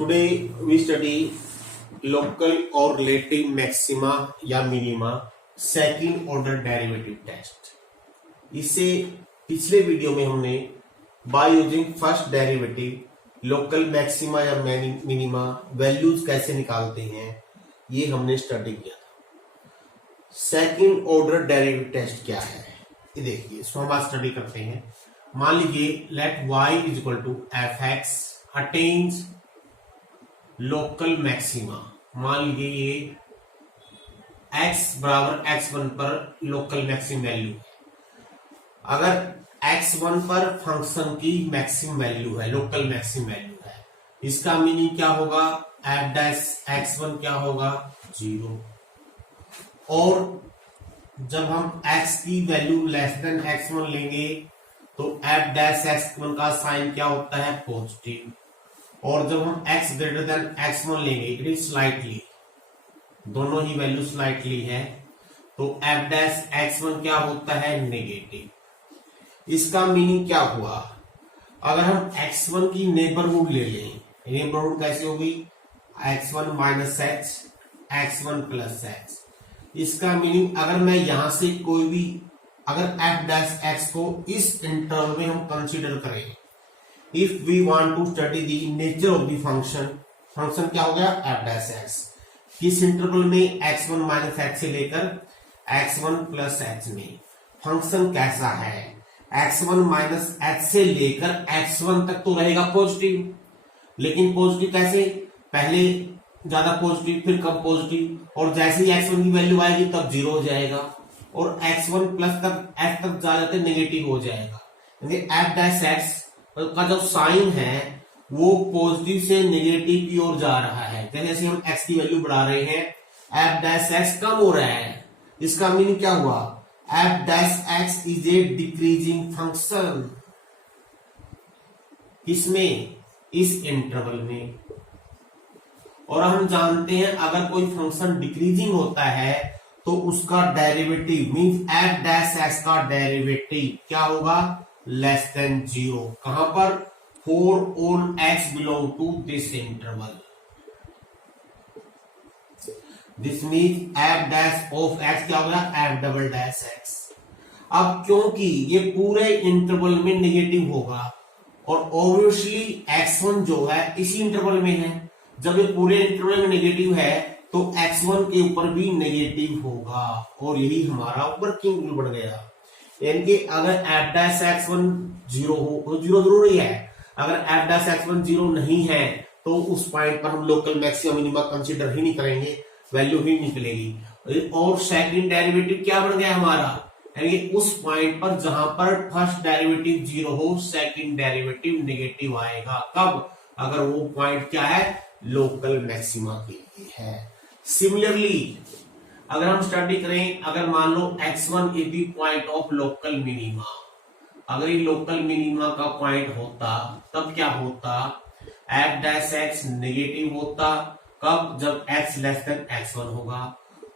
Today we study local or relative maxima या minima second order derivative test. इससे पिछले video में हमने by using first derivative local maxima या minima values कैसे निकालते हैं ये हमने स्टडी किया था। सेकेंड ऑर्डर डेरिवेटिव टेस्ट क्या है ये देखिए, इसको हम आज स्टडी करते हैं। मान लीजिए let y is equal to F X attains local maxima. मान लीजिए ये x बराबर x1 पर लोकल मैक्सिम वैल्यू है। अगर x1 पर फंक्शन की मैक्सिम वैल्यू है, लोकल मैक्सिम वैल्यू है, इसका मीनिंग क्या होगा? एफ डैश x1 क्या होगा? 0। और जब हम x की वैल्यू लेस देन x1 लेंगे तो एफ डैश x1 का साइन क्या होता है? पॉजिटिव। और जब हम x ग्रेटर देन x1 लेंगे, इट इज स्लाइटली, दोनों ही वैल्यू स्लाइटली है, तो एफ डैश x1 क्या होता है? नेगेटिव। इसका मीनिंग क्या हुआ? अगर हम x1 की नेबरहुड ले लें, नेबरहुड कैसे होगी? x1 minus x, x1 plus x. इसका मीनिंग अगर मैं यहां से कोई भी, अगर एफ डैश x को इस इंटरवल में हम कंसीडर करें, if we want to study the nature of the function, function क्या हो गया? F dash x। किस इंटरवल में? x1 माइनस एक्स से लेकर x1 प्लस एक्स में। फंक्शन कैसा है? x1 माइनस एक्स से लेकर x1 तक तो रहेगा पॉजिटिव, लेकिन पॉजिटिव कैसे? पहले ज्यादा पॉजिटिव, फिर कम पॉजिटिव, और जैसे ही x1 की वैल्यू आएगी तब 0 हो जाएगा, और x1 प्लस तक x तक जा जाते नेगेटिव हो जाएगा। एफ डैश एक्स का जो साइन है वो पॉजिटिव से नेगेटिव की ओर जा रहा है। जैसे हम x की वैल्यू बढ़ा रहे हैं, एफ डैश एक्स कम हो रहा है। इसका मीनिंग क्या हुआ? F dash x is a decreasing function. इसमें, इस इंटरवल में। और हम जानते हैं अगर कोई फंक्शन डिक्रीजिंग होता है तो उसका derivative means F dash x का डेरिवेटिव क्या होगा? Less than 0। कहां पर? for all x belong to this interval. This means f dash of x क्या होगा? f double dash x। अब क्योंकि ये पूरे इंटरवल में नेगेटिव होगा और ऑब्वियसली x1 जो है इसी इंटरवल में है, जब ये पूरे इंटरवल में नेगेटिव है तो x1 के ऊपर भी नेगेटिव होगा, और यही हमारा वर्किंग रूल बन गया। यानी कि अगर f dash x1 0 हो तो 0 जरूरी है। अगर एफ डैश x1 0 नहीं है तो उस पॉइंट पर हम लोकल मैक्सिमम मिनिमा कंसीडर ही नहीं करेंगे, वैल्यू ही निकलेगी। और सेकंड डेरिवेटिव क्या बन गया हमारा? यानी उस पॉइंट पर जहां पर फर्स्ट डेरिवेटिव 0 हो, सेकंड डेरिवेटिव नेगेटिव आएगा। कब? अगर वो पॉइंट क्या है? लोकल मैक्सिमा के लिए है। सिमिलरली अगर हम स्टडी करें, अगर मान लो x1 is the point of local minima, अगर ये लोकल मिनिमा का पॉइंट होता तब क्या होता? एफ डैश एक्स नेगेटिव होता। कब? जब x लेस देन x1 होगा।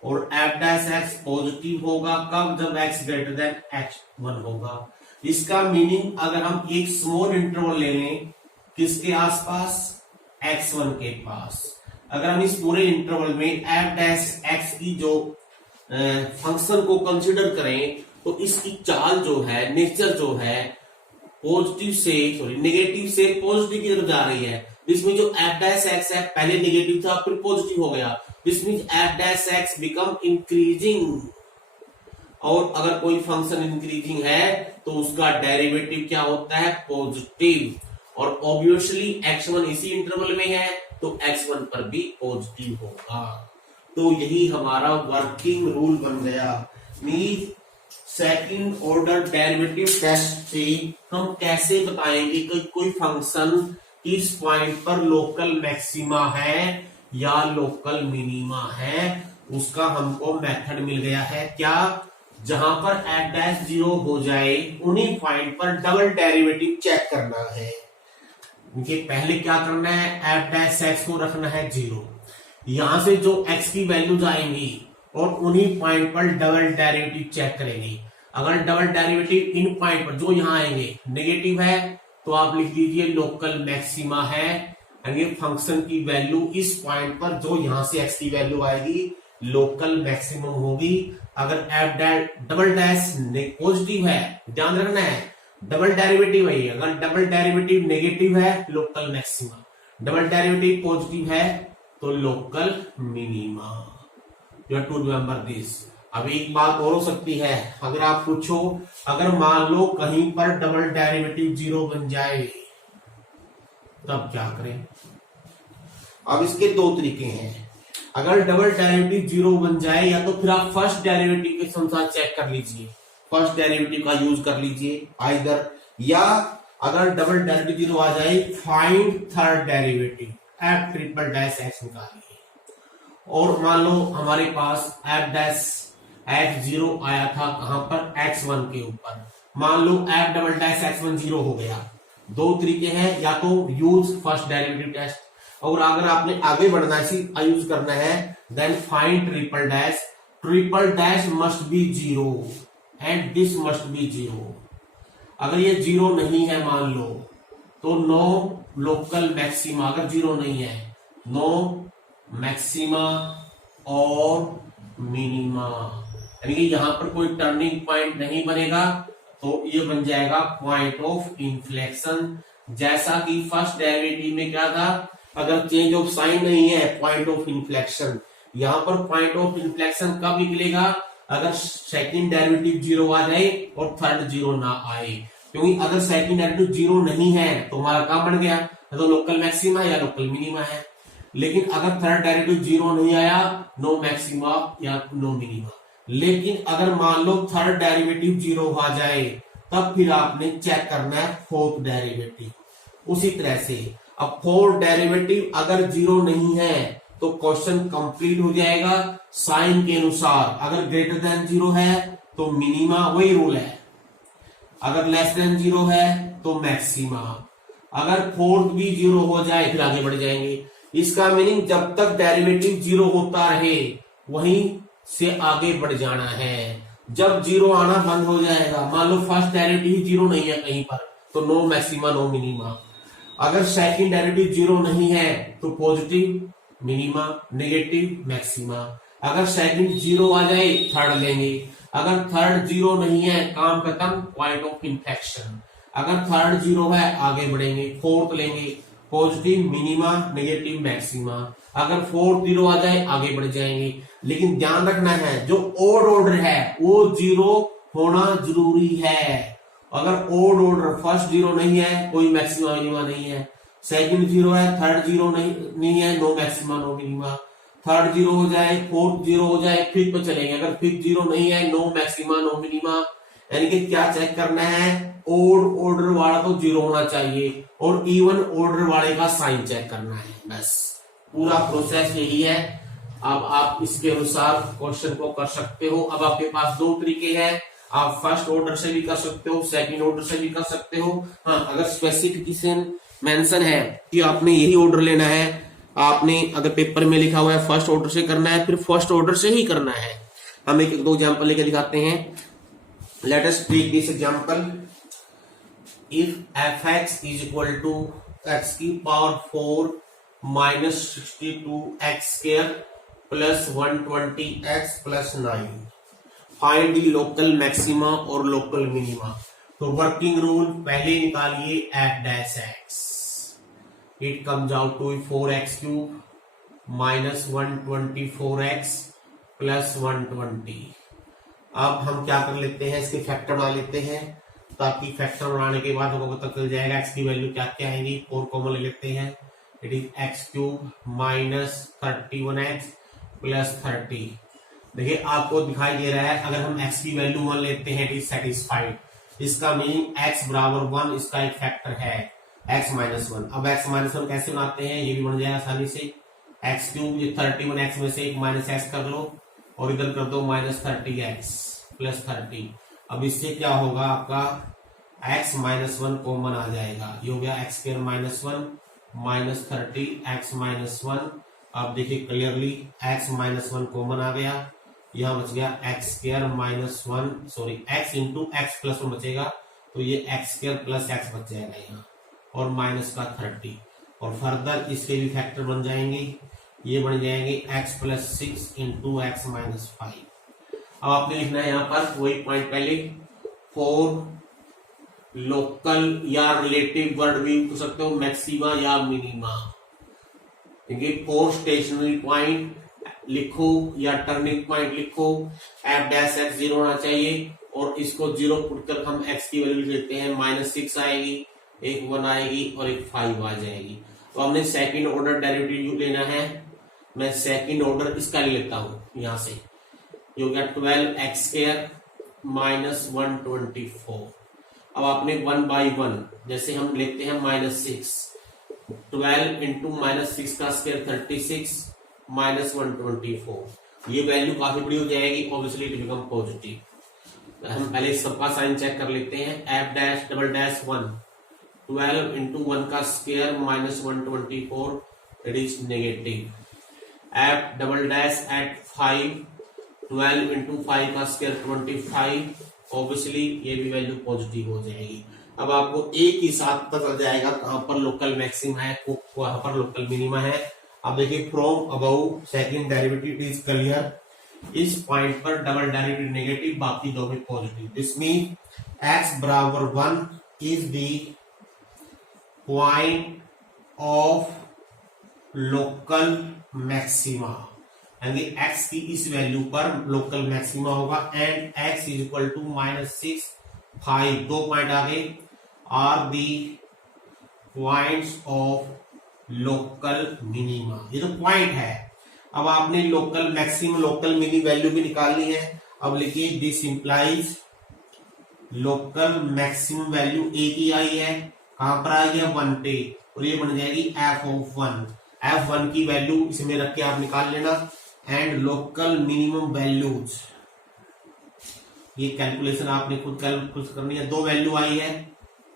और एफ डैश एक्स पॉजिटिव होगा कब? जब x ग्रेटर देन x1 होगा। इसका मीनिंग अगर हम एक स्मॉल इंटरवल ले लें, किसके आसपास? x1 के पास। अगर हम इस पूरे इंटरवल में एफ डैश एक्स की जो फंक्शन को कंसिडर करें तो इसकी चाल जो है, नेचर जो है, पॉजिटिव से नेगेटिव से पॉजिटिव की तरफ जा रही है। जिसमें जो एफ डैश एक्स है पहले नेगेटिव था फिर पॉजिटिव हो गया, जिसमें F dash x become increasing. और अगर कोई फंक्शन इंक्रीजिंग है तो उसका डेरिवेटिव क्या होता है? पॉजिटिव। और ऑब्वियसली x1 इसी इंटरवल में है तो x1 पर भी पॉजिटिव होगा। तो यही हमारा वर्किंग रूल बन गया। Mean second order derivative test से हम कैसे बताएंगे कि कोई फंक्शन किस पॉइंट पर लोकल मैक्सिमा है या लोकल मिनिमा है, उसका हमको मेथड मिल गया है। क्या? जहां पर एफ डैश 0 हो जाए उन्हीं पॉइंट पर डबल डेरिवेटिव चेक करना है। देखिए पहले क्या करना है? एफ डैश एक्स को रखना है 0, यहां से जो x की वैल्यूज आएंगी और उन्हीं पॉइंट पर डबल डेरिवेटिव चेक करेंगे। अगर डबल डेरिवेटिव इन पॉइंट पर जो यहां आएंगे नेगेटिव है तो आप लिख दीजिए लोकल मैक्सिमा है, एंड ये फंक्शन की वैल्यू इस पॉइंट पर जो यहां से x की वैल्यू आएगी लोकल मैक्सिमम होगी। अगर एफ डबल डैश पॉजिटिव है, ध्यान रखना है, डबल डेरिवेटिव है, अगर डबल डेरिवेटिव नेगेटिव है local maxima, double derivative positive है तो local minima. You have to remember this. अब एक बात और हो सकती है, अगर आप पूछो अगर मान लो कहीं पर डबल डेरिवेटिव 0 बन जाए तब क्या करें। अब इसके दो तरीके हैं, अगर डबल डेरिवेटिव 0 बन जाए या तो फिर आप फर्स्ट डेरिवेटिव के संसार चेक कर लीजिए, फर्स्ट डेरिवेटिव का यूज कर लीजिए आइदर, या अगर डबल डेरिवेटिव 0 आ जाए find third derivative F triple dash x निकालिए। और मान लो हमारे पास एफ डैश x0 आया था कहां पर x1 के ऊपर, मान लो f डबल डैश x1 0 हो गया। दो तरीके हैं, या तो यूज फर्स्ट डेरिवेटिव टेस्ट, और अगर आपने आगे बढ़ना है यूज करना है then find triple dash must be 0 and this must be 0। अगर ये 0 नहीं है मान लो तो नो लोकल मैक्सिमा, अगर 0 नहीं है नो मैक्सिमा और मिनिमा, यानी कि यहां पर कोई टर्निंग पॉइंट नहीं बनेगा तो ये बन जाएगा पॉइंट ऑफ इन्फ्लेक्शन। जैसा कि फर्स्ट डेरिवेटिव में क्या था, अगर चेंज ऑफ साइन नहीं है पॉइंट ऑफ इन्फ्लेक्शन, यहां पर पॉइंट ऑफ इन्फ्लेक्शन कब निकलेगा अगर सेकंड डेरिवेटिव 0 आ जाए और थर्ड 0 ना आए, क्योंकि अगर सेकंड डेरिवेटिव 0 नहीं है तो हमारा काम बन गया, तो लोकल मैक्सिमा या लोकल मिनिमा है। लेकिन अगर थर्ड डेरिवेटिव 0 नहीं आया नो मैक्सिमा या नो मिनिमा। लेकिन अगर मान लो थर्ड डेरिवेटिव 0 आ जाए तब फिर आपने चेक करना है फोर्थ डेरिवेटिव। उसी तरह से अब फोर्थ डेरिवेटिव अगर 0 नहीं है तो क्वेश्चन कंप्लीट हो जाएगा साइन के अनुसार। अगर ग्रेटर देन 0 है तो मिनिमा, वही रूल है, अगर लेस देन 0 है तो मैक्सिमा, अगर फोर्थ भी 0 हो जाए फिर आगे बढ़ जाएंगे। इसका मीनिंग जब तक डेरिवेटिव 0 होता रहे वहीं से आगे बढ़ जाना है। जब 0 आना बंद हो जाएगा, मान लो फर्स्ट डेरिवेटिव 0 नहीं है कहीं पर तो नो मैक्सिमा नो मिनिमा, अगर सेकंड डेरिवेटिव 0 नहीं है तो पॉजिटिव मिनिमा नेगेटिव मैक्सिमा, अगर सेकंड 0 आ जाए थर्ड लेंगे, अगर थर्ड 0 नहीं है काम खत्म पॉइंट ऑफ इन्फेक्शन, अगर थर्ड 0 है आगे बढ़ेंगे फोर्थ लेंगे पॉजिटिव मिनिमा नेगेटिव मैक्सिमा, अगर फोर्थ 0 आ जाए आगे बढ़ जाएंगे। लेकिन ध्यान रखना है जो ओड ऑर्डर है वो 0 होना जरूरी है। अगर ओड ऑर्डर फर्स्ट 0 नहीं है कोई मैक्सिमा मिनिमा नहीं है, सेकंड 0 है थर्ड 0 नहीं है no maxima no minima, third 0 हो जाए फोर्थ 0 हो जाए फिफ्थ पे चलेंगे, अगर फिफ्थ 0 नहीं है नो मैक्सिमा नो मिनिमा। यानी कि क्या चेक करना है, ओड ऑर्डर वाला तो 0 होना चाहिए और इवन ऑर्डर वाले का साइन चेक करना है, बस पूरा प्रोसेस यही है। अब आप इसके अनुसार क्वेश्चन को कर सकते हो। अब आपके पास दो तरीके हैं, आप फर्स्ट ऑर्डर से भी कर सकते हो सेकंड ऑर्डर से भी कर सकते हो। हाँ, अगर स्पेसिफिकेशन मेंशन है कि आपने यही ऑर्डर लेना है, आपने अगर पेपर में लिखा हुआ है फर्स्ट ऑर्डर से करना है फिर फर्स्ट ऑर्डर से ही करना है। हम एक दो एग्जांपल लेके दिखाते हैं। Let us take this example, if fx is equal to x की power 4 minus 62x square plus 120x plus 9, find the local maxima और लोकल मिनिमा। तो वर्किंग रूल पहले निकालिए f dash x, it comes out to 4x cube minus 124x plus 120। अब हम क्या कर लेते हैं, इसके फैक्टर बना लेते हैं ताकि फैक्टर बनाने के बाद हमको पता चल जाएगा x की वैल्यू क्या क्या आएगी। 4 कॉमन ले लेते हैं, it is x cube minus 31x plus 30। देखिए आपको दिखाई दे रहा है अगर हम x की वैल्यू 1 लेते हैं इट इज सेटिस्फाइड, इसका मीनिंग x बराबर 1 इसका एक फैक्टर है x माइनस 1। अब x माइनस 1 कैसे बनाते हैं, ये भी बन जाएगा आसानी से, x क्यूब ये 31x में से एक माइनस x कर लो और इधर कर दो माइनस 30x प्लस 30। अब इससे क्या होगा आपका x माइनस 1 कॉमन आ जाएगा, ये हो गया x square minus 1 minus 30 x minus 1। अब देखिए क्लियरली x माइनस 1 कॉमन आ गया, यहां बच गया x square minus 1 sorry x into x plus 1 बचेगा, तो ये x स्क्वायर प्लस x बच जाएगा यहाँ और माइनस का 30 और फर्दर इसके भी फैक्टर बन जाएंगे, ये बन जाएंगे x plus 6 into x minus 5। अब आपने लिखना है यहाँ पर वही पॉइंट पहले, फॉर लोकल या रिलेटिव वर्ड भी पूछ सकते हो, मैक्सिमा या मिनिमा। देखिए फोर स्टेशनरी पॉइंट लिखो या टर्निंग पॉइंट लिखो, एफ डैश एक्स 0 होना चाहिए और इसको 0 पुट कर हम एक्स की वैल्यू लेते हैं, -6 आएगी, एक 1 आएगी और एक 5 आ जाएगी। तो हमने सेकंड ऑर्डर डेरिवेटिव लेना है, मैं सेकंड ऑर्डर इसका ले लेता हूं यहां से, जो गया 12x² माइनस 124। अब आपने 1 बाई 1 जैसे हम लेते हैं -6, 12 इंटू -6 का स्क्वायर 36 माइनस 124, ये वैल्यू काफी बड़ी हो जाएगी, ऑब्वियसली इट बिकम पॉजिटिव। हम पहले सबका साइन चेक कर लेते हैं, F dash double dash 1, 12 into 1 का square minus 124, it is negative. F double dash at 5, 12 into 5 का स्क्वायर 25, ऑब्वियसली ये भी वैल्यू पॉजिटिव हो जाएगी। अब आपको एक ही साथ पता चल जाएगा कहां पर लोकल मैक्सिमा है, कहां पर लोकल मिनिमा है। अब देखिए from above second derivative is clear, इस पॉइंट पर डबल डेरिवेटिव नेगेटिव, बाकी दो में पॉजिटिव। दिस मीन x बराबर 1 is the point of local maxima, यानी x की इस वैल्यू पर लोकल मैक्सिमा होगा। And x is equal to -6, 5, 2 point आगे are the points of local minima, ये जो पॉइंट है। अब आपने local maximum local mini value भी निकालनी है। अब लिखिए this implies local maximum value एक ही आई है, कहां पर आई है 1 पे, और ये बन जाएगी f(1). f(1) की वैल्यू इसमें रख के आप निकाल लेना। एंड लोकल मिनिमम वैल्यूज, ये कैलकुलेशन आपने खुद कैलकुलेट करनी है। 2 वैल्यू आई है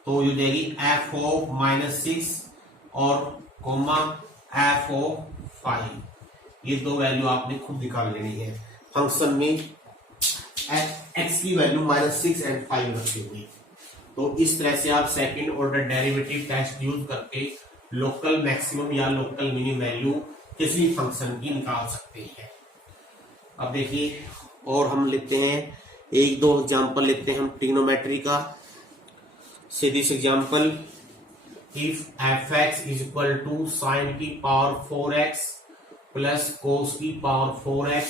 तो ये देगी f(-6) और कॉमा f(5), ये 2 वैल्यू आपने खुद निकाल लेनी है। फंक्शन में x की वैल्यू -6 एंड 5 रखी हुई। तो इस तरह से आप second order derivative test use करके लोकल मैक्सिमम या लोकल मिनिमम वैल्यू किसी फंक्शन की निकाल सकते हैं। अब देखिए और हम लेते हैं 1-2 एग्जाम्पल लेते हैं हम ट्रिग्नोमेट्री का। Say this example, if f(x) is equal to sine की पावर 4x प्लस कोस की power 4x,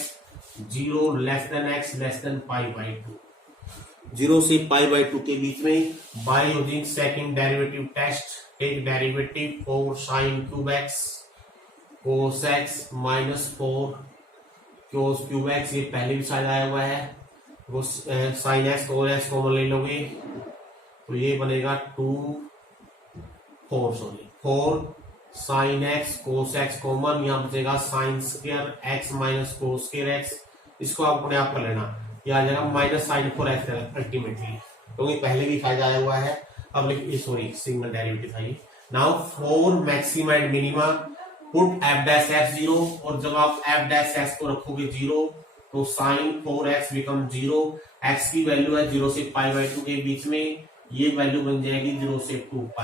0 less than x less than π/2, 0 से π/2 के बीच में, by using second derivative test, take derivative for sine cube x cos x -4 cos cube x, ये पहले भी शायद आया हुआ है, वो sine x cos x common ले लोगे तो ये बनेगा 4 sign x cos x common, यहाँ बचेगा sine square x minus cos square x, इसको आप अपने आप कर लेना, ये आ जाएगा माइनस साइन 4x अल्टीमेटली, क्योंकि पहले भी फायदा आया हुआ है। अब लिखिए सॉरी सिंगल डेरिवेटिव था ये। Now for maxima and minima put f dash x 0, और जब आप f डैश x को रखोगे 0 तो साइन 4x बिकम 0, x की वैल्यू है 0 से π/2 के बीच में, ये वैल्यू बन जाएगी 0 से 2π।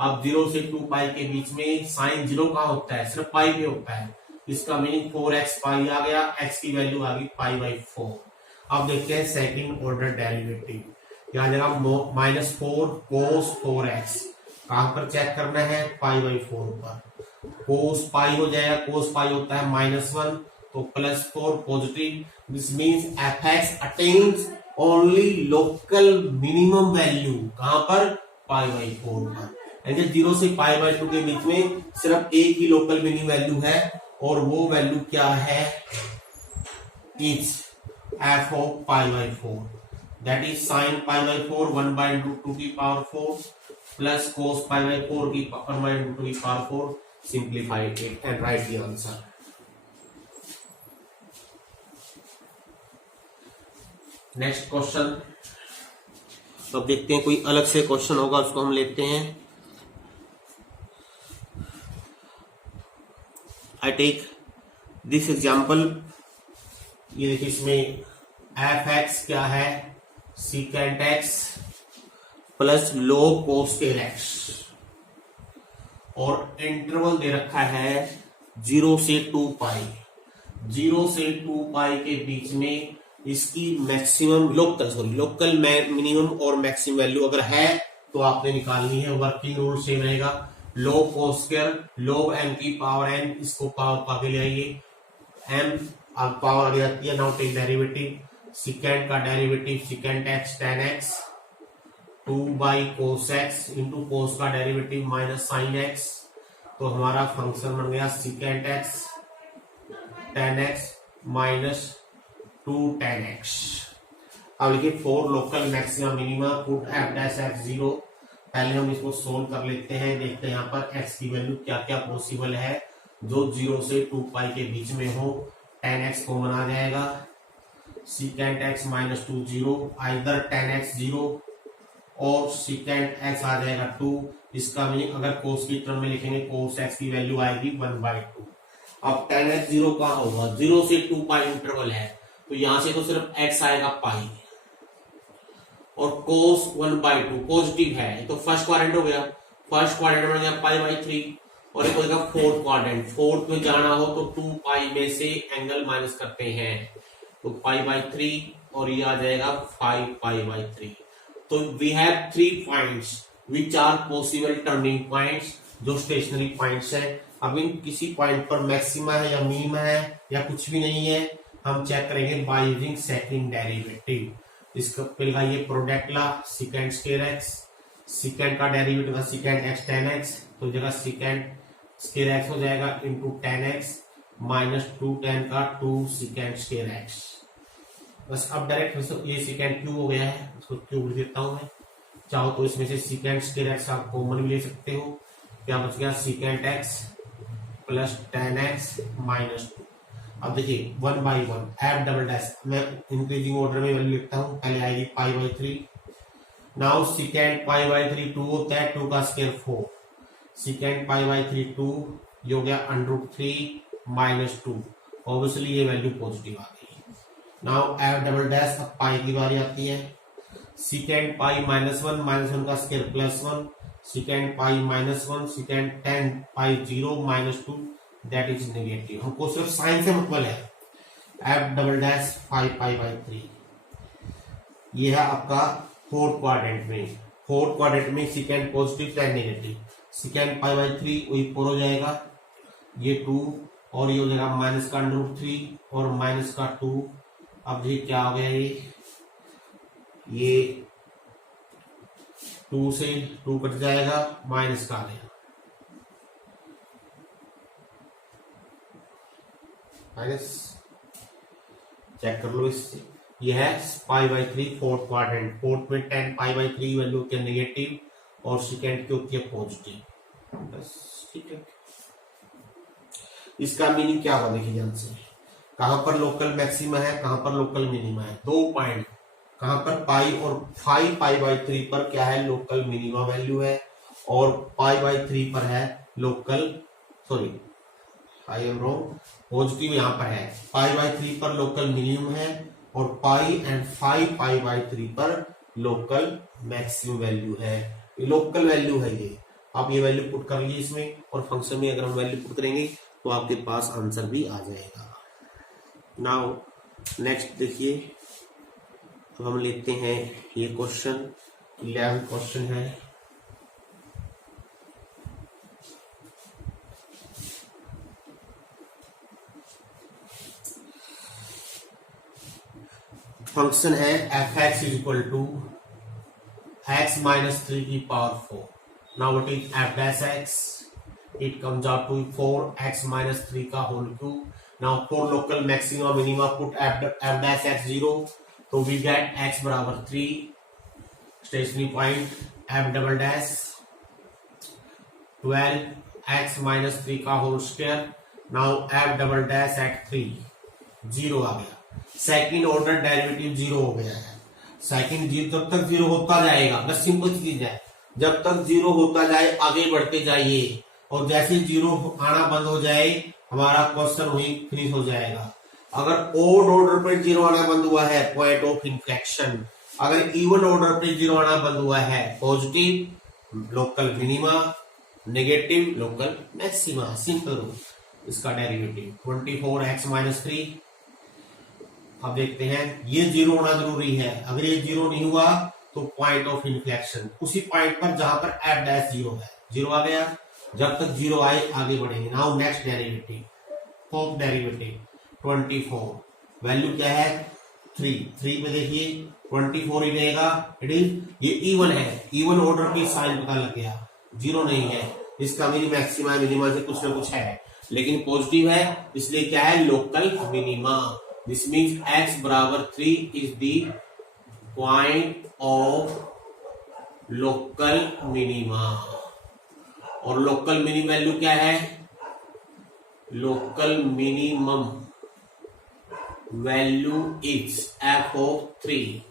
अब 0 से 2π के बीच में साइन 0 कहाँ होता है, सिर्फ पाई पे होता है, इसका मीनिंग 4x π आ गया, x की वैल्यू आ गई π/4। अब देखते हैं सेकंड ऑर्डर डेरिवेटिव, यहाँ जगह -4 cos 4x, कहां पर चेक करना है π/4 पर, cos π हो जाएगा, cos π होता है -1 तो +4 positive. This means f(x) attains only local minimum value, कहां पर π/4 पर, यानी 0 से π/2 के बीच में सिर्फ एक ही लोकल मिनिमम वैल्यू है, और वो वैल्यू क्या है, is f of π/4, that is sine π/4 1/2 की पावर 4 प्लस cos π/4 की पावर 1/2 की power 4, simplify it and right the answer. Next question, तो अब देखते हैं कोई अलग से क्वेश्चन होगा, उसको हम लेते हैं। आई टेक दिस एग्जाम्पल, ये देखिए इसमें f(x) क्या है, secant x plus log cos x, और इंटरवल दे रखा है 0 से 2 पाई। 0 से 2 पाई के बीच में इसकी मैक्सिमम लोकल मिनिमम और मैक्सिमम वैल्यू अगर है तो आपने निकालनी है। वर्किंग रूल सेम रहेगा, log cos square log m की पावर n, इसको पावर के ले आइए, m अब पावर आ जाती है। नाउ टेक डेरिवेटिव, सिकेंड का derivative secant x tan x 2 by cos x into cos का डेरिवेटिव माइनस साइन एक्स, तो हमारा फंक्शन बन गया secant x tan x minus 2 tan x। अब लिखिए for local maxima minima put f dash x 0। पहले हम इसको सोल्व कर लेते हैं, देखते हैं यहाँ पर x की वैल्यू क्या क्या पॉसिबल है जो 0 से 2 पाई के बीच में हो। tan x कॉमन आ जाएगा, secant x minus 2 0, either tan x 0 और secant x आ जाएगा 2। इसका मीनिंग अगर कोस की टर्म में लिखेंगे कोस x की वैल्यू आएगी 1/2। अब tan x 0 कहाँ होगा, 0 से 2 पाई इंटरवल है तो यहां से तो सिर्फ x आएगा पाई और cos 1/2 पॉजिटिव है, तो फर्स्ट क्वाड्रेंट हो गया, फर्स्ट क्वाड्रेंट बन गया π/3 और एक होगा फोर्थ क्वाड्रेंट। फोर्थ में जाना हो तो 2 पाई में से एंगल माइनस करते हैं तो π/3 और ये आ जाएगा 5π/3। तो we have 3 points which are possible turning points, जो स्टेशनरी पॉइंट्स है। अब इन किसी पॉइंट पर मैक्सिमा है या मिनिमा है या कुछ भी नहीं है, हम चेक करेंगे बाय यूजिंग सेकंड डेरिवेटिव। इसका पहला ये प्रोडक्ट ला सिकेंड स्क्वायर एक्स, सिकेंड का derivative secant x tan x, तो जगह सिकेंड स्क्वायर एक्स हो जाएगा into tan x minus 2 tan का 2 सिकेंड स्क्वायर एक्स। बस अब डायरेक्ट ये सिकेंड क्यूब हो गया है, उसको क्यूब लिख देता हूं मैं। चाहो तो इसमें से सिकेंड स्क्वायर एक्स आप कॉमन भी ले सकते हो, क्या बच गया secant x plus tan x minus 2। अब देखिए 1/1 एफ डबल डैश, मैं इंक्रीजिंग ऑर्डर में वैल्यू लिखता हूं, पहले आएगी π/3। नाउ सिकेंड π/3 2 होता है, 2 का स्क्वायर 4, सिकेंड π/3 2, ये हो गया √3 माइनस 2, ऑब्वियसली ये वैल्यू पॉजिटिव आ गई। नाउ एफ डबल डैश, अब पाई की बारी आती है, सिकेंड π-1 का square +1, secant π-1, secant tan π0 minus 2 that is negative. हमको सिर्फ साइन से मतलब है। एफ डबल डैश 5π/3, ये है आपका फोर्थ क्वाड्रेंट में secant positive tan negative, secant π/3 वही 4 हो जाएगा, ये 2 और ये हो जाएगा माइनस का √3 और माइनस का 2। अब ये क्या हो गया, ये 2 से 2 कट जाएगा, माइनस का आ गया माइनस, चेक कर लो इससे। ये है π/3 फोर्थ क्वाड्रेंट, फोर्थ में tan π/3 वैल्यू होती है नेगेटिव और सेकेंड की होती है पॉजिटिव। बस ठीक है, इसका मीनिंग क्या होगा देखिए ध्यान से, कहां पर लोकल मैक्सिमा है कहां पर लोकल मिनिमा है। 2 पॉइंट, कहां पर पाई और 5π/3 पर क्या है लोकल मिनिमा वैल्यू है और π/3 पर है local, sorry I am wrong, positive यहां पर है, π/3 पर लोकल मिनिमम है और पाई एंड 5π/3 पर लोकल मैक्सिमम वैल्यू है। ये लोकल वैल्यू है, ये आप ये वैल्यू पुट कर लीजिए इसमें और फंक्शन में अगर हम वैल्यू पुट करेंगे तो आपके पास आंसर भी आ जाएगा। नाउ नेक्स्ट देखिए, अब हम लेते हैं ये क्वेश्चन 11 क्वेश्चन है। फंक्शन है f(x) equal to x minus 3 की power 4। Now what is f dash x, it comes out to 4x minus 3 का whole cube. Now for local maxima minima put f dash x 0, तो we get x बराबर 3, stationary point f double dash 12x minus 3 का whole square. Now f double dash at 3 0 आ गया, second order derivative 0 हो गया है। Second जब तक 0 होता जाएगा, बस सिंपल चीज है, जब तक 0 होता जाए आगे बढ़ते जाइए और जैसे 0 आना बंद हो जाए हमारा क्वेश्चन वही फिनिश हो जाएगा। अगर ओड ऑर्डर पर 0 आना बंद हुआ है पॉइंट ऑफ इन्फ्लेक्शन, अगर इवन ऑर्डर पर 0 आना बंद हुआ है positive local minima, negative local maxima, simple rule इसका डेरिवेटिव 24x माइनस 3। अब देखते हैं ये जीरो होना जरूरी है, अगर ये जीरो नहीं हुआ तो पॉइंट ऑफ इन्फ्लेक्शन उसी पॉइंट पर जहां पर एफ डैश जीरो है, जीरो आ गया, जब तक जीरो आए आगे बढ़ेंगे। Now next derivative, fourth derivative 24, value क्या है 3 पे देखिए 24 ही रहेगा, इट इज ये इवन है, इवन ऑर्डर की साइन पता लग गया, जीरो नहीं है, इसका मीनिंग मैक्सिमा मिनिमा से कुछ ना कुछ है, लेकिन पॉजिटिव है इसलिए क्या है local minima. This means x बराबर 3 is the point of local minima. और लोकल मिनी वैल्यू क्या है, local minimum value is f of 3,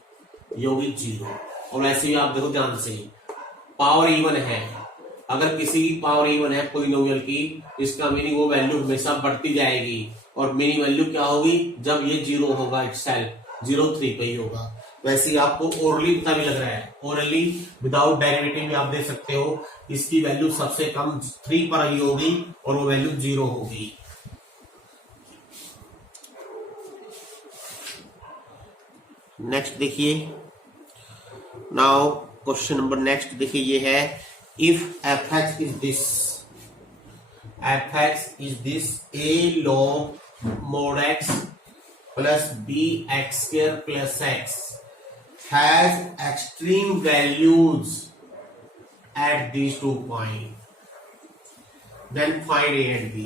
ये होगी 0। और ऐसे ही आप देखो ध्यान से, पावर इवन है, अगर किसी की पावर इवन है पॉलिनोमियल की, इसका मीनिंग वो वैल्यू हमेशा बढ़ती जाएगी, और मिनी वैल्यू क्या होगी जब ये 0 होगा, इटसेल्फ 0 3 पे ही होगा। वैसे ही आपको ओरली पता भी लग रहा है, ओरली विदाउट डेरिवेटिव भी आप देख सकते हो, इसकी वैल्यू सबसे कम 3 पर ही होगी और वो वैल्यू 0 होगी। नेक्स्ट देखिए, नाउ क्वेश्चन नंबर नेक्स्ट देखिए, ये है if fx is this, fx is this a log mod x plus b x square plus x has extreme values at these 2 points, then find a and b।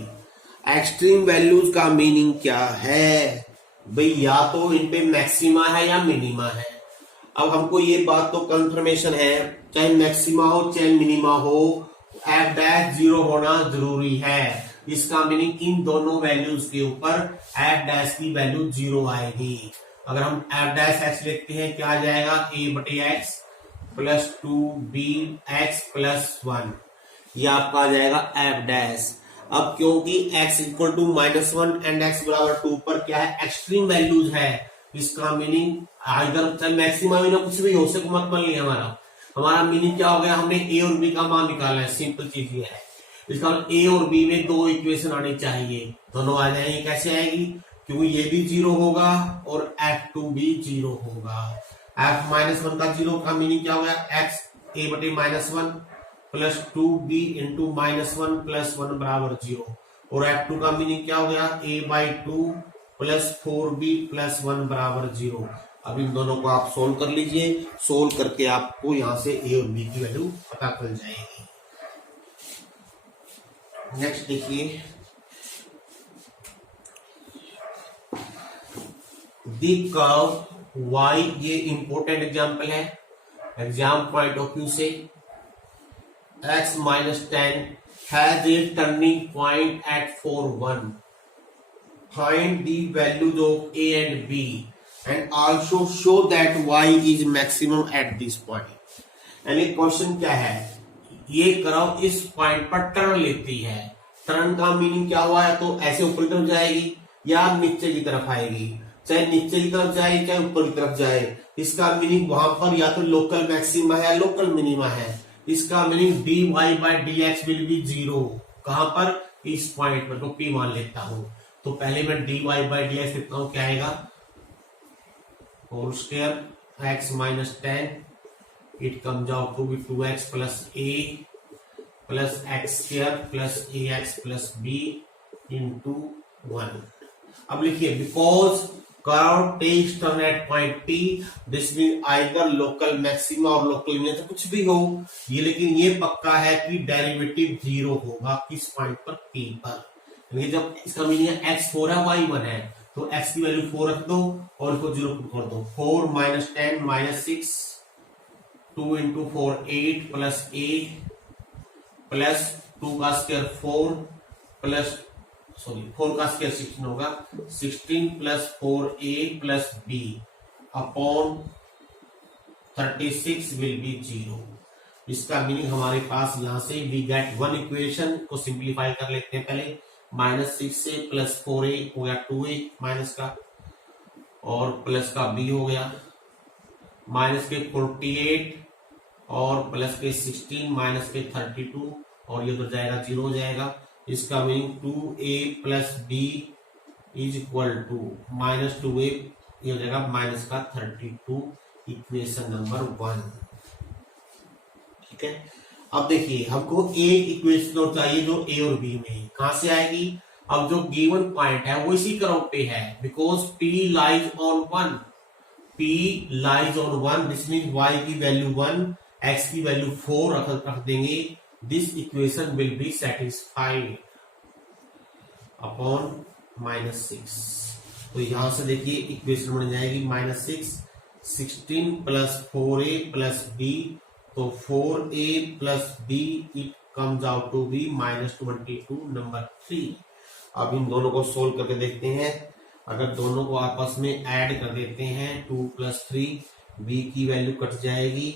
Extreme values का meaning क्या है भाई, या तो इन पे maxima है या minima है। अब हमको ये बात तो कंफर्मेशन है, चाहे मैक्सिमा हो चाहे मिनिमा हो, एफ डैश 0 होना जरूरी है। इसका मीनिंग इन दोनों वैल्यूज के ऊपर एफ डैश की वैल्यू 0 आएगी। अगर हम एफ डैश एक्स लिखते हैं क्या आ जाएगा, a बटे x plus 2b x plus 1, ये आपका आ जाएगा एफ डैश। अब क्योंकि x equal to -1 and x बराबर 2 पर क्या है एक्सट्रीम वैल्यूज है, इसका मीनिंग इधर चाहे मैक्सिमम ना कुछ भी हो, उससे कोई मतलब नहीं है। हमारा मीनिंग क्या हो गया, हमने a और b का मान निकालना है, सिंपल चीज ये है। इसका a और b में 2 इक्वेशन आनी चाहिए, दोनों आ जाएंगे। कैसे आएगी, क्योंकि ये भी 0 होगा और f2 भी 0 होगा। f -1 का 0 का मीनिंग क्या हो गया, x a बटे -1 प्लस 2b इंटू -1 प्लस 1 बराबर 0, और f2 का मीनिंग क्या हो गया, a/2 प्लस 4b प्लस 1 बराबर 0। अब इन दोनों को आप सोल्व कर लीजिए, सोल्व करके आपको यहां से a और b की वैल्यू पता चल जाएगी। नेक्स्ट देखिए, दी कर्व y, ये इंपॉर्टेंट एग्जांपल है एग्जाम पॉइंट ऑफ व्यू से। x -10 has a turning point at 4 1, find the values of a and b and also show that y is maximum at this point। यानी question क्या है, ये curve इस point पर turn लेती है, turn का मीनिंग क्या हुआ है, तो ऐसे ऊपर की तरफ जाएगी या नीचे की तरफ आएगी, चाहे नीचे की तरफ जाए चाहे ऊपर की तरफ जाए, इसका मीनिंग वहां पर या तो लोकल मैक्सिमा है या लोकल मिनिमा है। इसका मीनिंग dy/dx विल बी 0, कहां पर, इस पॉइंट पर, तो p मान लेता हूं। तो पहले मैं dy/dx लिखता हूं, क्या आएगा, whole square x -10 it comes out to be 2x plus a plus x स्क्वायर plus ax plus b into 1। अब लिखिए, because curve takes turn at point P, this mean either local maxima और local minima, कुछ भी हो ये, लेकिन ये पक्का है कि डेरिवेटिव 0 होगा किस पॉइंट पर, P पर। जब इसका मीनिंग है x 4 है y 1 है, तो x की वैल्यू 4 रख दो और इसको 0 कर दो। 4 -10 -6 2 इंटू 4 8 प्लस a प्लस 2 का स्क्वायर 4 प्लस 4 का स्क्वायर 16 होगा, 16 plus 4a plus b upon 36 will be 0। इसका मीनिंग हमारे पास यहां से वी गेट 1 इक्वेशन को सिंप्लीफाई कर लेते हैं पहले, -6 से प्लस 4a हो गया 2a माइनस का, और प्लस का b हो गया, माइनस के 48 और प्लस के 16 माइनस के 32 और ये उधर जाएगा 0 हो जाएगा। इसका meaning 2a plus B is equal to minus 2a, ये हो जाएगा माइनस का 32, इक्वेशन नंबर 1। ठीक है, अब देखिए हमको एक इक्वेशन और चाहिए जो ए और बी में, कहां से आएगी? अब जो गिवन पॉइंट है वो इसी कर्व पे है, because P lies on 1, P lies on 1, this mean y की वैल्यू 1, x की वैल्यू 4 रख देंगे। This equation will be satisfied upon -6। तो यहां से देखिए इक्वेशन बन जाएगी -6, 16 प्लस 4a प्लस b, तो 4a plus b it comes out to be -22 number 3। अब इन दोनों को सोल्व करके देखते हैं। अगर दोनों को आपस में ऐड कर देते हैं 2 प्लस 3, b की वैल्यू कट जाएगी,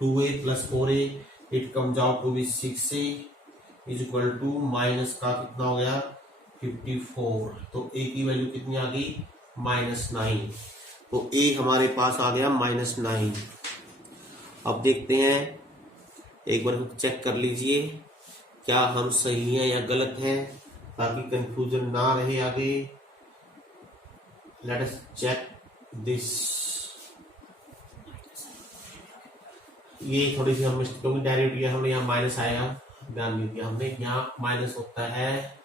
2a plus 4a it comes out to be 6a is equal to minus का कितना हो गया 54। तो a की वैल्यू कितनी आ गई -9, तो a हमारे पास आ गया -9। अब देखते हैं, एक बार चेक कर लीजिए क्या हम सही हैं या गलत हैं, ताकि कंफ्यूजन ना रहे आगे। Let us check this. ये थोड़ी सी हम क्योंकि डायरेक्ट किया हमने, यहाँ माइनस आया, ध्यान दीजिए हमने यहाँ माइनस होता है।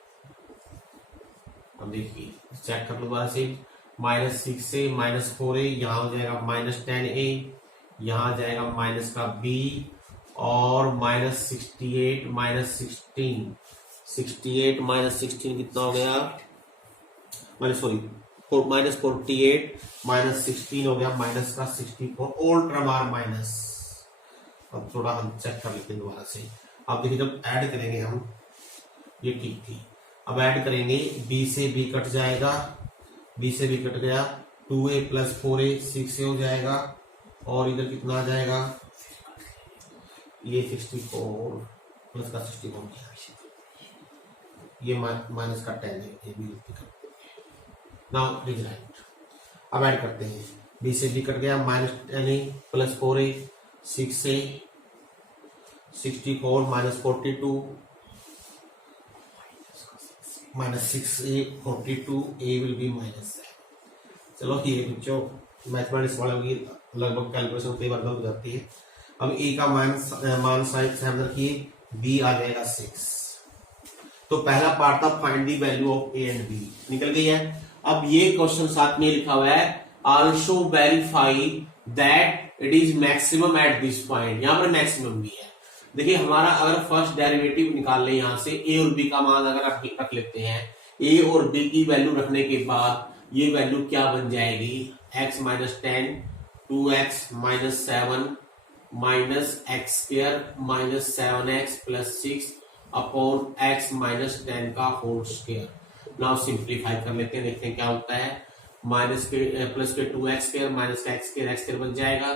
अब देखिए चेक कर लो दोबारा से, -6 से -4a, यहाँ हो जाएगा -10a, यहाँ जाएगा माइनस का b, और -68 -16, 68 -16 कितना हो गया, -48 -16 हो गया माइनस का 64, ऑल टर्म आर माइनस। अब थोड़ा हम चेक कर लेते हैं दोबारा से। अब देखिए जब ऐड करेंगे हम, ये ठीक थी, अब ऐड करेंगे b से b कट जाएगा, b से b कट गया, 2a प्लस 4a 6a हो जाएगा, और इधर कितना आ जाएगा, ये 64 प्लस का 64, ये माइनस का 10 है, ये भी नाउ इज राइट। अब ऐड करते हैं, b से b कट गया, -10a plus 4a 6a, 64 -42 -6a 42a will be -7। चलो ये बच्चों मैथमेटिक्स वालों की लगभग कैलकुलेशन कई बार गलत हो जाती है। अब a का मान साइड रखिए, b आ जाएगा 6। तो पहला पार्ट था find the value of a and b, निकल गई है। अब ये क्वेश्चन साथ में लिखा हुआ है, also verify that it is maximum at this point, यहां पर मैक्सिमम भी है। देखिए हमारा अगर फर्स्ट डेरिवेटिव निकाल ले, यहां से a और b का मान अगर रख लेते हैं, a और b की वैल्यू रखने के बाद ये वैल्यू क्या बन जाएगी, x -10 2x -7 -x² -7x + 6 upon x -10 का होल स्क्वायर। नाउ सिंप्लीफाई कर लेते हैं, देखते हैं क्या होता है। माइनस के प्लस के 2x² माइनस का x² बन जाएगा,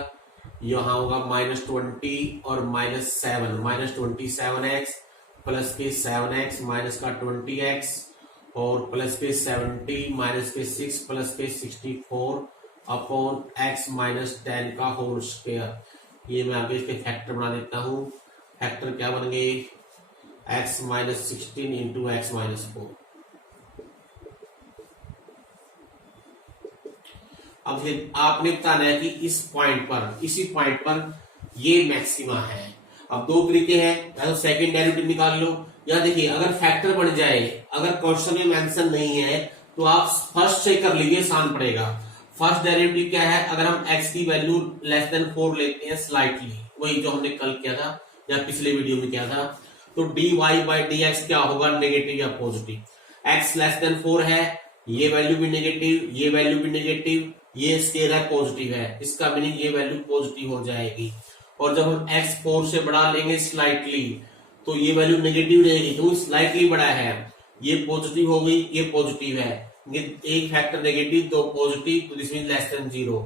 यहाँ होगा -20 और -7 -27x प्लस के 7x माइनस का 20x और प्लस के 70 माइनस के 6 प्लस के 64 अपॉन x -10 का होल स्क्वायर। ये मैं आगे इसके फैक्टर बना देता हूँ। फैक्टर क्या बन गए, x -16 इंटू x -4। अब आपने बताना है कि इस पॉइंट पर, इसी पॉइंट पर ये मैक्सिमा है। अब दो तरीके हैं, या तो सेकेंड डेरिवेटिव निकाल लो, या देखिए अगर फैक्टर बन जाए, अगर क्वेश्चन में मेंशन नहीं है तो आप फर्स्ट से कर लीजिए, आसान पड़ेगा। फर्स्ट डेरिवेटिव क्या है, अगर हम x की वैल्यू लेस देन 4 लेते हैं स्लाइटली, वही जो हमने कल किया था या पिछले वीडियो में किया था, तो dy/dx क्या होगा, नेगेटिव या पॉजिटिव। x लेस देन 4 है, ये वैल्यू भी नेगेटिव, ये वैल्यू भी नेगेटिव, ये स्केल है पॉजिटिव है, इसका मीनिंग ये वैल्यू पॉजिटिव हो जाएगी। और जब हम x 4 से बढ़ा लेंगे स्लाइटली, तो ये वैल्यू नेगेटिव रहेगी, क्योंकि स्लाइटली बड़ा है, ये पॉजिटिव हो गई, ये पॉजिटिव है, ये एक फैक्टर नेगेटिव दो पॉजिटिव, तो this mean less than 0।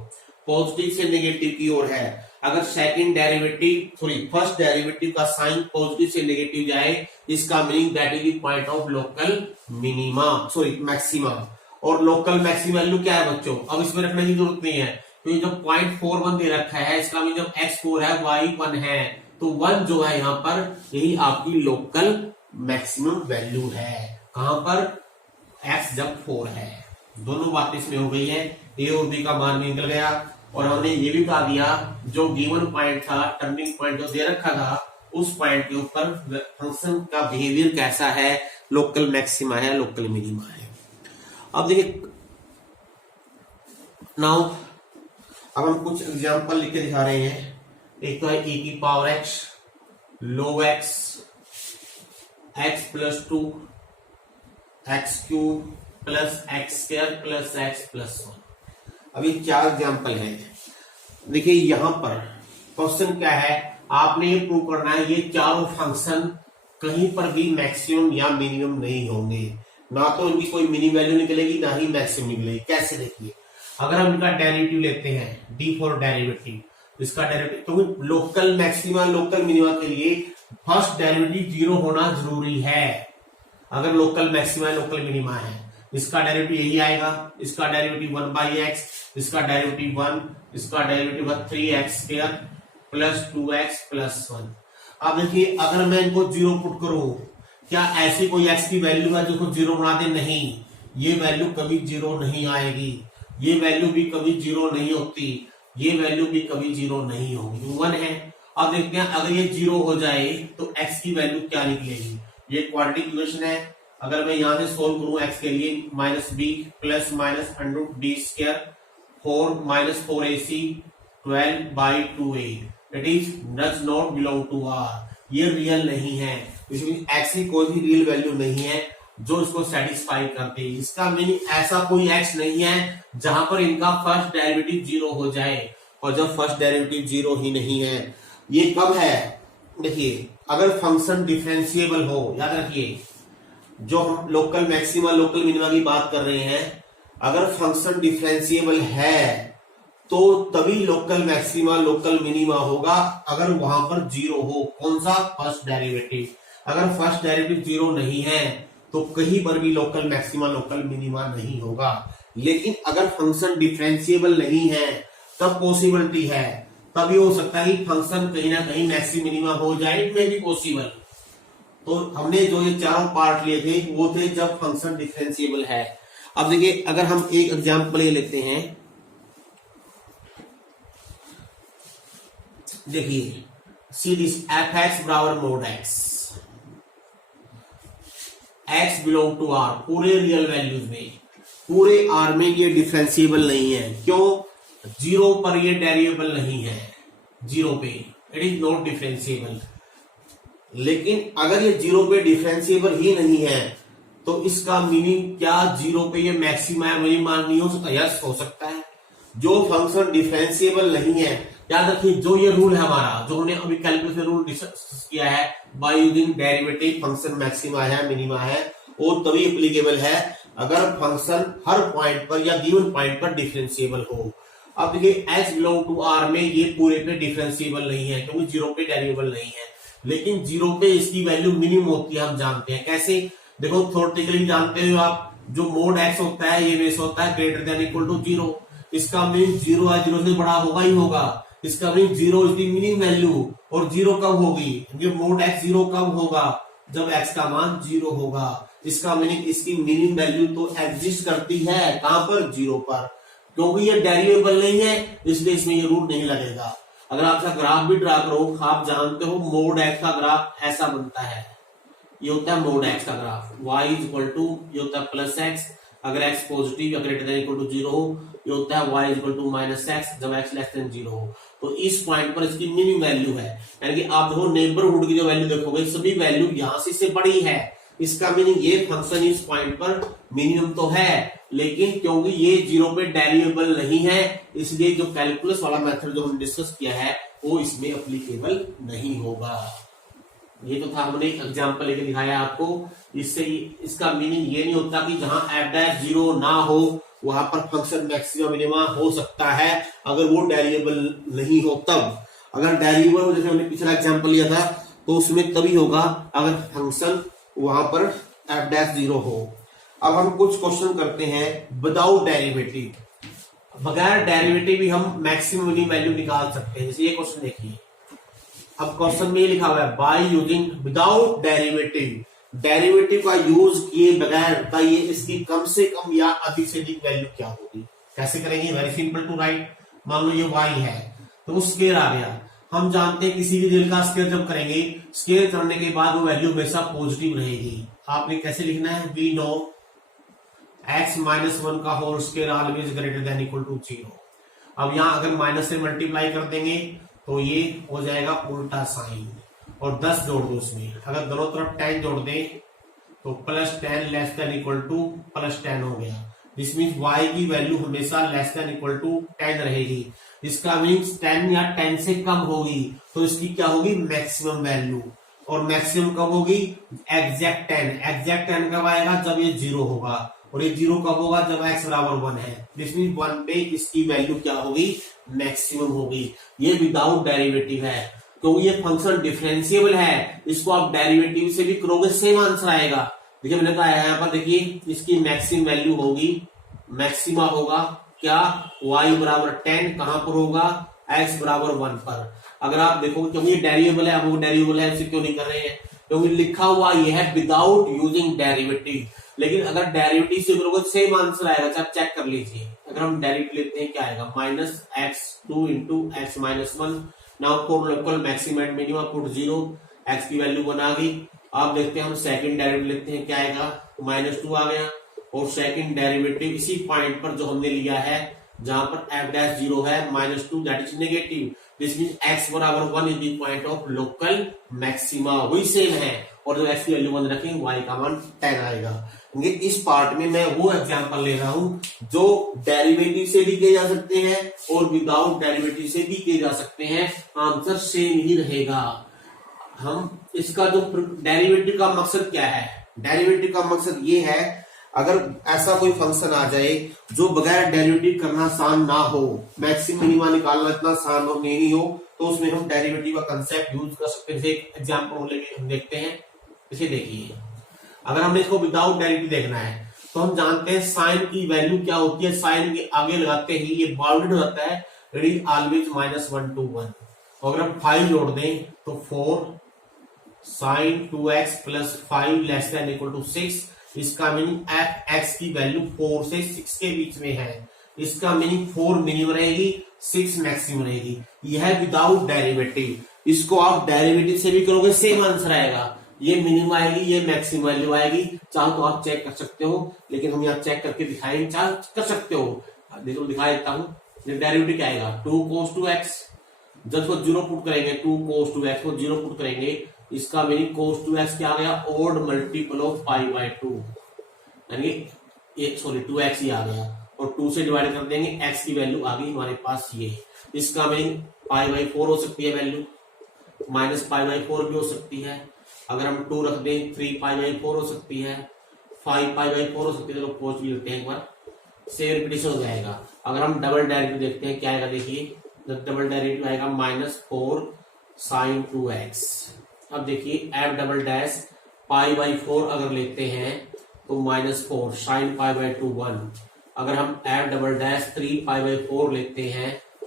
Positive से नेगेटिव की ओर है। अगर सेकंड डेरिवेटिव फर्स्ट डेरिवेटिव का साइन पॉजिटिव से नेगेटिव जाए, इसका meaning that is the point of local minima, maxima. और लोकल मैक्सिमम वैल्यू क्या है बच्चों, अब इसमें रखने की जरूरत नहीं है, क्योंकि जब 0.41 दे रखा है, इसका मीन जब x 4 है y 1 है, तो 1 जो है यहां पर यही आपकी लोकल मैक्सिमम वैल्यू है। कहां पर? x जब 4 है। दोनों बातें इसमें हो गई है, ए और बी का मान भी निकल गया और हमने ये भी बता दिया जो गिवन पॉइंट था, टर्निंग पॉइंट जो दे रखा था, उस पॉइंट के ऊपर फंक्शन का बिहेवियर कैसा है, लोकल मैक्सिमा है, लोकल मिनिमा है। अब देखिए नाउ अब हम कुछ एग्जांपल लिख के दिखा रहे हैं। एक तो है e की power x log x x+2 x³ plus x² plus x+1। अभी 4 एग्जांपल है। देखिए यहां पर क्वेश्चन क्या है, आपने ये प्रूव करना है ये चारों फंक्शन कहीं पर भी मैक्सिमम या मिनिमम नहीं होंगे, ना तो इनकी कोई मिनी वैल्यू निकलेगी ना ही मैक्सिमम निकलेगी। कैसे? देखिए अगर हम इनका डेरिवेटिव लेते हैं, डी फॉर डेरिवेटिव, इसका डेरिवेटिव तो लोकल मैक्सिमा लोकल मिनिमा के लिए फर्स्ट डेरिवेटिव 0 होना जरूरी है। अगर लोकल मैक्सिमा लोकल मिनिमा है, इसका डेरिवेटिव यही आएगा, इसका डेरिवेटिव 1/x, इसका डेरिवेटिव 1, इसका डेरिवेटिव 3x² प्लस 2x+1। अब देखिए अगर मैं इनको 0 पुट करूं, क्या ऐसी कोई x की वैल्यू है जो 0 बना दे? नहीं, ये वैल्यू कभी 0 नहीं आएगी, ये वैल्यू भी कभी 0 नहीं होती, ये वैल्यू भी कभी 0 नहीं होगी, 1 है। अब देखते हैं अगर ये 0 हो जाए तो x की वैल्यू क्या निकलेगी। ये क्वाड्रेटिक इक्वेशन है, अगर मैं यहां से सोल्व करूं x के लिए -b plus -√b² 4 -4ac 12/2a it is does not belong to R। ये रियल नहीं है, इसमें x की कोई भी रियल वैल्यू नहीं है जो इसको सेटिस्फाई करते। इसका मीनिंग ऐसा कोई x नहीं है जहां पर इनका फर्स्ट डेरिवेटिव 0 हो जाए, और जब फर्स्ट डेरिवेटिव 0 ही नहीं है, ये कब है? देखिए अगर फंक्शन डिफरेंशिएबल हो, याद रखिए जो हम लोकल मैक्सिमा लोकल मिनिमा की बात कर रहे हैं, अगर फंक्शन डिफरेंशिएबल है तो तभी लोकल मैक्सिमा लोकल मिनिमा होगा अगर वहां पर 0 हो। कौन सा? First derivative. अगर फर्स्ट डेरिवेटिव 0 नहीं है तो कहीं पर भी लोकल मैक्सिमा लोकल मिनिमा नहीं होगा। लेकिन अगर फंक्शन डिफरेंशिएबल नहीं है तब पॉसिबिलिटी है, तब ये हो सकता है कि फंक्शन कहीं ना कहीं मैक्सिमम मिनिमा हो जाए, इट मे बी पॉसिबल। तो हमने जो ये चारों पार्ट लिए थे वो थे जब फंक्शन डिफरेंशिएबल है। अब देखिए अगर हम एक एग्जांपल ये लेते हैं, देखिए सी दिस f(x) बराबर mod x, x belong to R, पूरे रियल वैल्यूज में, पूरे R में ये डिफरेंशिएबल नहीं है। क्यों? 0 पर ये डेरिवेबल नहीं है, 0 पे इट इज नॉट डिफरेंशिएबल। लेकिन अगर ये 0 पे डिफरेंशिएबल ही नहीं है तो इसका मीनिंग क्या 0 पे ये मैक्सिमा या मिनिमा नहीं हो सकता? यस हो सकता है। जो फंक्शन डिफरेंशिएबल नहीं है, याद रखिए जो ये रूल है हमारा, जो हमने अभी कैलकुलस में रूल डिस्कस किया है, by using derivative function maxima है मिनिमा है, वो तभी एप्लीकेबल है अगर फंक्शन हर पॉइंट पर या गिवन पॉइंट पर डिफरेंशिएबल हो। अब देखिए x बिलोंग टू R में ये पूरे पे डिफरेंशिएबल नहीं है क्योंकि 0 पे डेरिवेबल नहीं है, लेकिन 0 पे इसकी वैल्यू मिनिमम होती है, हम जानते हैं। कैसे? देखो थ्योरेटिकली जानते हो आप, जो मोड x होता है ये बेस होता है ग्रेटर देन इक्वल टू 0। इसका मीन 0 है, 0 से बड़ा होगा ही होगा। इसका mean 0 is the minimum value, और 0 कब होगी? मोड x 0 कब होगा? जब x का मान 0 होगा। इसका मीनिंग इसकी मिनिमम वैल्यू तो एग्जिस्ट करती है, कहां पर? 0 पर। क्योंकि ये डेरिवेबल नहीं है इसलिए इसमें ये रूल नहीं लगेगा। अगर आपका ग्राफ भी ड्रा करो, आप जानते हो मोड x का ग्राफ ऐसा बनता है, ये होता है मोड x का graph, y is equal to ये होता है प्लस x, अगर x पॉजिटिव या ग्रेटर देन इक्वल टू 0 हो, ये होता है y is equal to minus x जब x लेस देन 0 हो। तो इस पॉइंट पर इसकी मिनिमम वैल्यू है, यानी कि आप देखो नेबरहुड की जो वैल्यू देखोगे सभी वैल्यू यहां से इससे बड़ी है। इसका मीनिंग ये फंक्शन इस पॉइंट पर मिनिमम तो है, लेकिन क्योंकि ये 0 पे डेरिवेबल नहीं है इसलिए जो कैलकुलस वाला मेथड जो हमने डिस्कस किया है वो इसमें एप्लीकेबल नहीं होगा। ये तो था, हमने एक एग्जांपल लेके दिखाया आपको। इससे इसका मीनिंग ये नहीं होता कि जहां f' 0 ना हो वहां पर फंक्शन मैक्सिमा मिनिमा हो सकता है, अगर वो डेरिवेबल नहीं हो तब। अगर डेरिवेबल हो, जैसे हमने पिछला एग्जांपल लिया था, तो उसमें तभी होगा अगर फंक्शन वहां पर f' 0 हो। अब हम कुछ क्वेश्चन करते हैं विदाउट डेरिवेटिव, बगैर डेरिवेटिव भी हम मैक्सिमम मिनिमम वैल्यू निकाल सकते हैं। जैसे ये क्वेश्चन देखिए, अब क्वेश्चन में ये लिखा हुआ है by using without derivative, derivative का यूज किए बगैर बताइए इसकी कम से कम या अधिक से अधिक वैल्यू क्या होगी। कैसे करेंगे? Very simple to write. मान लो ये y है तो वो स्केयर आ गया। हम जानते हैं किसी भी दिल का स्केयर जब करेंगे, स्केयर करने के बाद वो वैल्यू हमेशा पॉजिटिव रहेगी। आपने कैसे लिखना है? वी नो x माइनस 1 का whole square always greater than equal to 0। अब यहां अगर माइनस से मल्टीप्लाई कर देंगे तो ये हो जाएगा उल्टा साइन और 10 जोड़ दो उसमें। अगर दोनों तरफ 10 जोड़ दें तो plus 10 less than equal two plus 10 हो गया। दिस मीन्स y की वैल्यू हमेशा लेस देन इक्वल टू 10 रहेगी। इसका मीन्स 10 या 10 से कम होगी तो इसकी क्या होगी? Maximum value. और मैक्सिमम कब होगी? एग्जैक्ट 10। एग्जैक्ट 10 कब आएगा? जब ये 0 होगा। और ये 0 कब होगा? जब x बराबर 1 है। दिस मीन्स 1 पे इसकी वैल्यू क्या होगी? मैक्सिमम होगी। ये विदाउट डेरिवेटिव है क्योंकि ये फंक्शन डिफरेंशिएबल है। इसको आप डेरिवेटिव से भी करोगे सेम आंसर आएगा। देखिए मैंने कहा यहाँ पर देखिए इसकी मैक्सिमम वैल्यू होगी, मैक्सिमा होगा क्या? y बराबर 10 कहां पर होगा? x बराबर 1 पर। अगर आप देखोगे क्योंकि ये डेरिवेबल है, अब वो डेरिवेबल है इसे क्यों नहीं कर रहे हैं? क्योंकि लिखा हुआ ये है विदाउट यूजिंग डेरिवेटिव। लेकिन अगर डेरिवेटिव से करोगे सेम आंसर आएगा। आप चेक कर लीजिए। अगर हम डेरिवेटिव लेते हैं क्या आएगा? Minus x2 into x minus 1। Now for local maximum and minimum put 0, x की वैल्यू 1 आ गई। आप देखते हैं हम सेकंड डेरिवेटिव लेते हैं क्या आएगा? -2 आ गया। और सेकंड डेरिवेटिव इसी पॉइंट पर जो हमने लिया है जहां पर f डैश 0 है -2 that is negative. This means x बराबर 1 is the point of local maxima. वही सेम है और जो x की वैल्यू 1 रखेंगे y का मान 10 आएगा। इस पार्ट में मैं वो एग्जांपल ले रहा हूं जो डेरिवेटिव से भी किए जा सकते हैं और विदाउट डेरिवेटिव से भी किए जा सकते हैं। आंसर सेम ही रहेगा। हम इसका जो डेरिवेटिव का मकसद क्या है? डेरिवेटिव का मकसद ये है अगर ऐसा कोई फंक्शन आ जाए जो बगैर डेरिवेटिव करना आसान ना हो, मैक्सिमम मिनिमा निकालना इतना आसान हो नहीं हो, तो उसमें हम डेरिवेटिव का कंसेप्ट यूज कर सकते हैं। जैसे एक एग्जांपल लेके हम देखते हैं। इसे देखिए, अगर हमने इसको विदाउट डेरिवेटिव देखना है तो हम जानते हैं साइन की वैल्यू क्या होती है। साइन के आगे लगाते ही ये बाउंडेड होता है, इट इज ऑलवेज -1 to 1। अगर हम 5 जोड़ दें तो 4 sin 2x plus 5 less than equal to 6। इसका मीनिंग x की वैल्यू 4 से 6 के बीच में है। इसका मीनिंग 4 मिनिमम रहेगी, 6 मैक्सिमम रहेगी। यह है विदाउट डेरिवेटिव। इसको आप डेरिवेटिव से भी करोगे सेम आंसर आएगा। ये मिनिमम आएगी, ये मैक्सिमम वैल्यू आएगी। चाहो तो आप चेक कर सकते हो, लेकिन हम यहाँ चेक करके दिखाएंगे। चाहे कर सकते हो, देखो दिखा देता हूँ। डेरिवेटिव क्या आएगा? 2 cos 2x। जब को 0 पुट करेंगे, 2 cos 2x को 0 पुट करेंगे, इसका मीनिंग cos 2x क्या आ गया? ओड मल्टीपल ऑफ 5/2 यानी सॉरी 2x ही आ गया। और 2 से डिवाइड कर देंगे, x की वैल्यू आ गई हमारे पास ये। इसका मीनिंग π/4 हो सकती है वैल्यू, -π/4 भी हो सकती है। अगर हम 2 रख दें 3π/4 हो सकती है, 5π/4 हो सकती है। चलो पोस्ट भी लेते हैं एक बार, से रिपीटेशन हो जाएगा। अगर हम डबल डेरिवेटिव देखते हैं क्या आएगा? देखिए डबल डेरिवेटिव आएगा -4 sin 2x। अब देखिए f डबल डैश π/4 अगर लेते हैं तो -4 sin π/2 1। अगर हम f डबल डैश 3π/4 लेते हैं